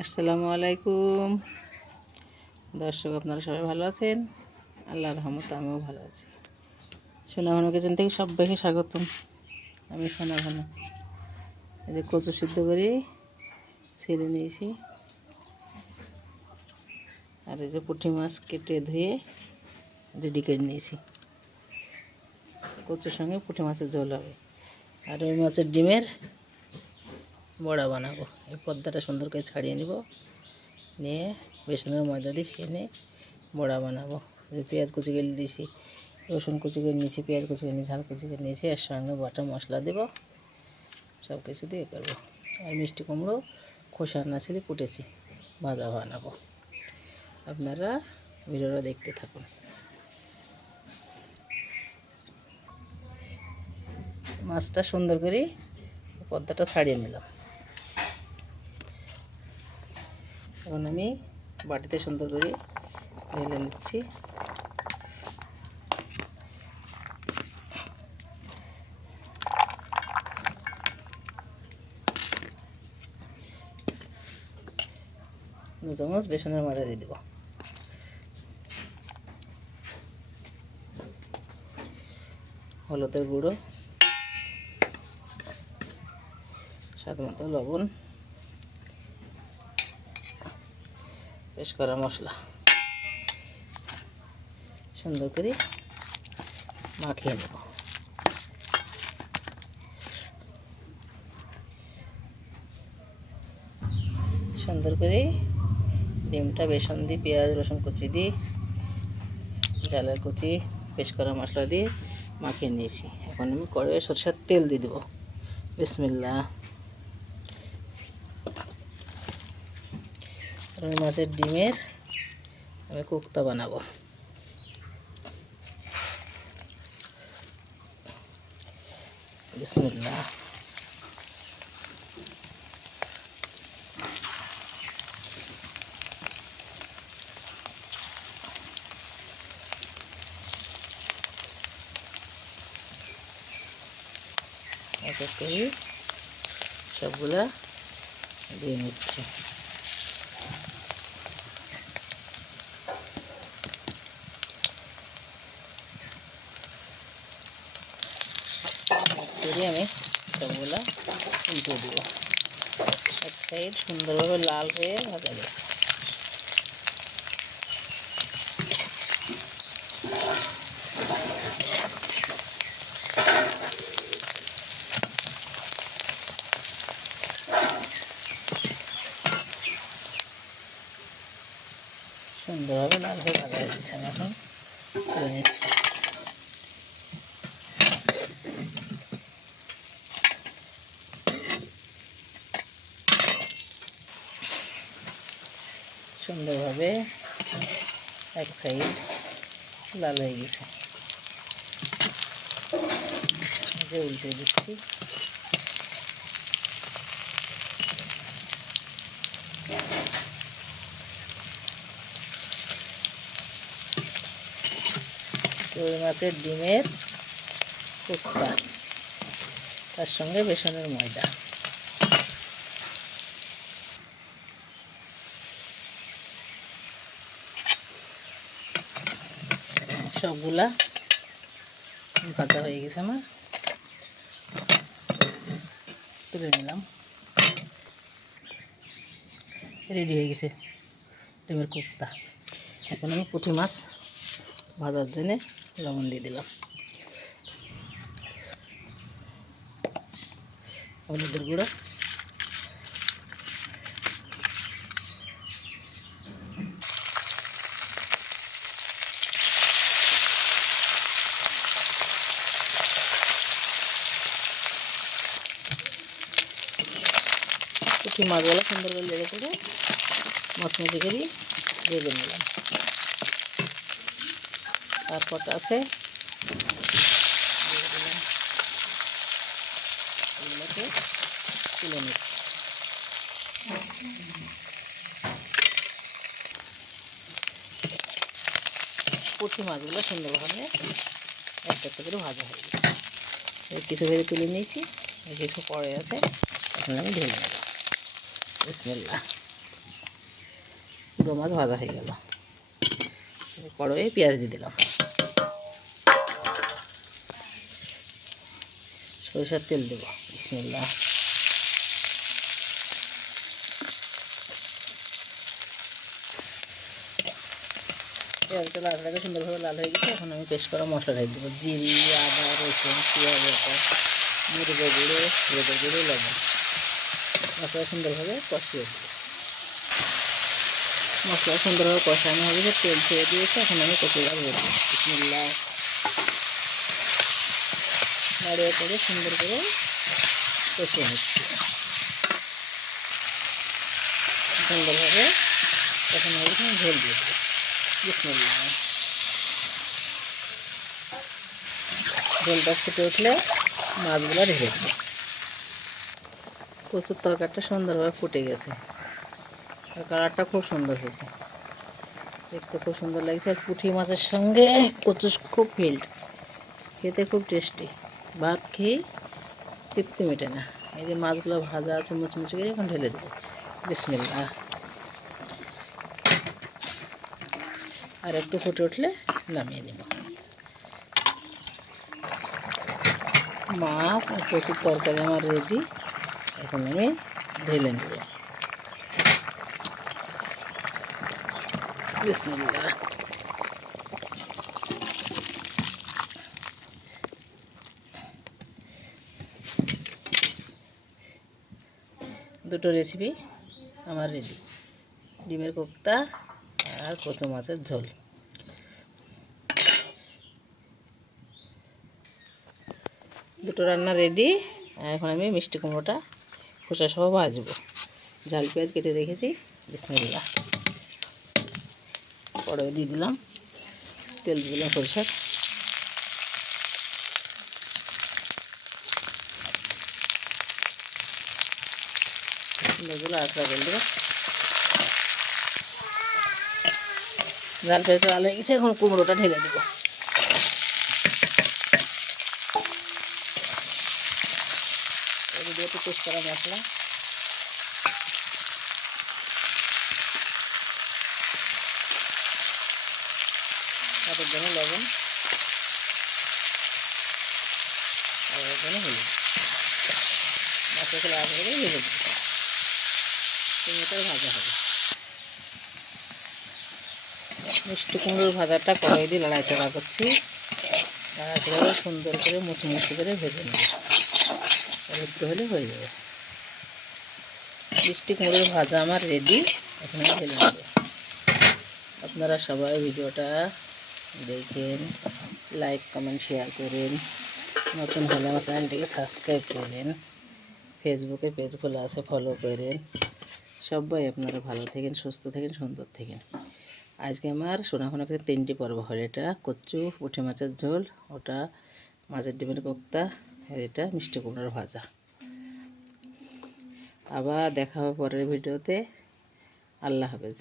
আসসালামু আলাইকুম দর্শক, আপনারা সবাই ভালো আছেন? আল্লাহর রহমতে আমিও ভালো আছি। সোনা ঘন কিচেন থেকে সবাইকে স্বাগতম। আমি সোনা ঘন। এই যে কচু সিদ্ধ করে ছেড়ে নিয়েছি, আর এই যে পুঁটি মাছ কেটে ধুয়ে রেডি করে নিয়েছি। কচুর সঙ্গে পুঁটি মাছের ঝোল হবে, আর ওই মাছের ডিমের বড়া বানাবো। এই পর্দাটা সুন্দর করে ছাড়িয়ে নিব, নিয়ে বেসনের ময়দা দিয়ে সেনে বড়া বানাবো। পেঁয়াজ কুচি করে দিয়েছি, রসুন কুচি করে নিয়েছি, পেঁয়াজ কুচি করে নিয়েছি, ঝাল কুচি করে নিয়েছি, এর সঙ্গে বাটা মশলা দেব, সব কিছু দিয়ে করবো। আর মিষ্টি কুমড়ো খোসা না ছেড়ে কুটেছি, ভাজা বানাবো। আপনারা ভিডিওটা দেখতে থাকুন। মাছটা সুন্দর করে পর্দাটা ছাড়িয়ে নিলাম। এখন আমি বাটিতে সুন্দর করে ঢেলে নিচ্ছি। দু চামচ বেসনের ময়দা দিয়ে দেবো, হলুদের গুঁড়ো, স্বাদ মতো লবণ, পেস্ট করা মশলা সুন্দর করে মাখিয়ে নেব। সুন্দর করে ডিমটা বেসন দিয়ে, পেঁয়াজ রসুন কুচি দিয়ে, ডালের কুচি, পেস্ট করা মশলা দিয়ে মাখিয়ে নিয়েছি। এখন আমি কড়াইয়ে সরষের তেল দিয়ে দেবো। বিসমিল্লাহ। রুই মাছের ডিমের আমি কোপ্তা বানাবো। বিসমিল্লাহ। এক এক করে সবগুলা দিয়ে নিচ্ছি। করে আমি সবগুলা উল্টে দেব। এক সাইড সুন্দরভাবে লাল হয়ে ভাজা গেছে। সুন্দরভাবে লাল হয়ে ভাজা গেছে, আমি এখন তুলে নিচ্ছি। সুন্দরভাবে এক সাইড লাল হয়ে গেছে, উল্টে দিচ্ছি। রুই মাছের ডিমের কোপ্তা, তার সঙ্গে বেসনের ময়দা। সবগুলা ভাজা হয়ে গেছে, আমার তুলে নিলাম। রেডি হয়ে গেছে ডিমের কোপ্তা। এখন আমি পুঁটি মাছ ভাজার জন্য লবণ দিয়ে দিলাম, হলুদের গুঁড়ো, পুঁটি মাছগুলো সুন্দর করে লেগে করে মচমচি করে ভেজে নিলাম। তারপরটা আছে এগুলোকে তুলে নিচ্ছি। পুঁটি মাছগুলো সুন্দরভাবে একটা একটা করে ভাজা হয়ে গেছে। কিছু ভেজে তুলে নিয়েছি, কিছু পরে আছে, এখন আমি ঢেলে নেব। বিসমিল্লাহ। পুরো মাছ ভাজা হয়ে গেল। কড়াইয়ে পেঁয়াজ দিয়ে দিলাম, সরিষার তেল দেবো। বিসমিল্লাহ। পেঁয়াজটা লাল লাগে, সুন্দরভাবে লাল হয়ে গেছে। এখন আমি পেস্ট করা মশলা ঢেলে দেবো। জিরি, আদা, রসুন, পেঁয়াজ বাটা, মরিচ গুঁড়ো, হলুদের গুঁড়ো, লবণ। মশলা সুন্দরভাবে কষিয়ে দেবো। মশলা সুন্দরভাবে কষানো হবে, তেল ছেড়ে দিয়েছে। এখন আমি কচুর গাছ দেবো। বিসমিল্লাহ। নাড়িয়ে করে সুন্দর করে কষিয়ে নিচ্ছি সুন্দরভাবে। কষানো হবে, ঝোল দিয়ে দেবো। বিসমিল্লাহ। ঝোলটা ফুটে উঠলে মাছগুলো ঢেলে দেবো। কচুর তরকারিটা সুন্দরভাবে ফুটে গেছে, আর কালারটা খুব সুন্দর হয়েছে, দেখতে খুব সুন্দর লাগছে। আর পুঁটি মাছের সঙ্গে কচু খুব ফিল্ড, খেতে খুব টেস্টি। ভাত খেয়ে তৃপ্তি মেটে না। এই যে মাছগুলো ভাজা আছে মুচমুচে করে, এখন ঢেলে দেবো। বিসমিল্লাহ। আর একটু ফুটে উঠলে নামিয়ে নেব। মাছ আর কচুর তরকারি আমার রেডি। এখন আমি ঢেলে নেব। বিসমিল্লাহ। দুটো রেসিপি আমার রেডি, ডিমের কোপ্তা আর কচু মাছের ঝোল। দুটো রান্না রেডি। এখন আমি মিষ্টি কুমড়োটা খোসা সহ ভাজবো। ঝাল পেঁয়াজ কেটে রেখেছি। বিসমিল্লাহ। কড়াইয়ে দিয়ে দিলাম, তেল দিলাম সরষের। সুন্দরগুলো আঁচড়া করে দেবো। ঝাল পেঁয়াজটা লাল হয়ে গেছে, এখন কুমড়োটা ঢেলে দেবো। একটু পেস্ট করা মশলা, তাদের জন্য লবণ, আর জন্য হলুদ। মশলাটা লাল করে ভেজে দেবো। কুমড়োটা ভাজা হবে। মিষ্টি কুমড়োর ভাজাটা কড়াই দিয়ে নাড়াচাড়া করছি। নাড়াচাড়া সুন্দর করে মুচমুচি করে ভেজে নেব। একটু হলে হয়ে যাবে। মিষ্টি কুমড়োর ভাজা আমার রেডি। এখন আমি ঢেলে নেব। আপনারা সবাই ভিডিওটা দেখেন, লাইক কমেন্ট শেয়ার করেন। নতুন হলে আমার চ্যানেলটিকে সাবস্ক্রাইব করেন। ফেসবুকে পেজ খোলা আছে, ফলো করেন। সবাই আপনারা ভালো থাকেন, সুস্থ থাকেন, সুন্দর থাকেন। আজকে আমার সোনাফোনা করে 3টি পর্ব হয়। এটা কচু পুঁটি মাছের ঝোল, ওটা মাছের ডিমের কোপ্তা, আর এটা মিষ্টি কুমড়োর ভাজা। আবার দেখা হবে পরের ভিডিওতে। আল্লাহ হাফেজ।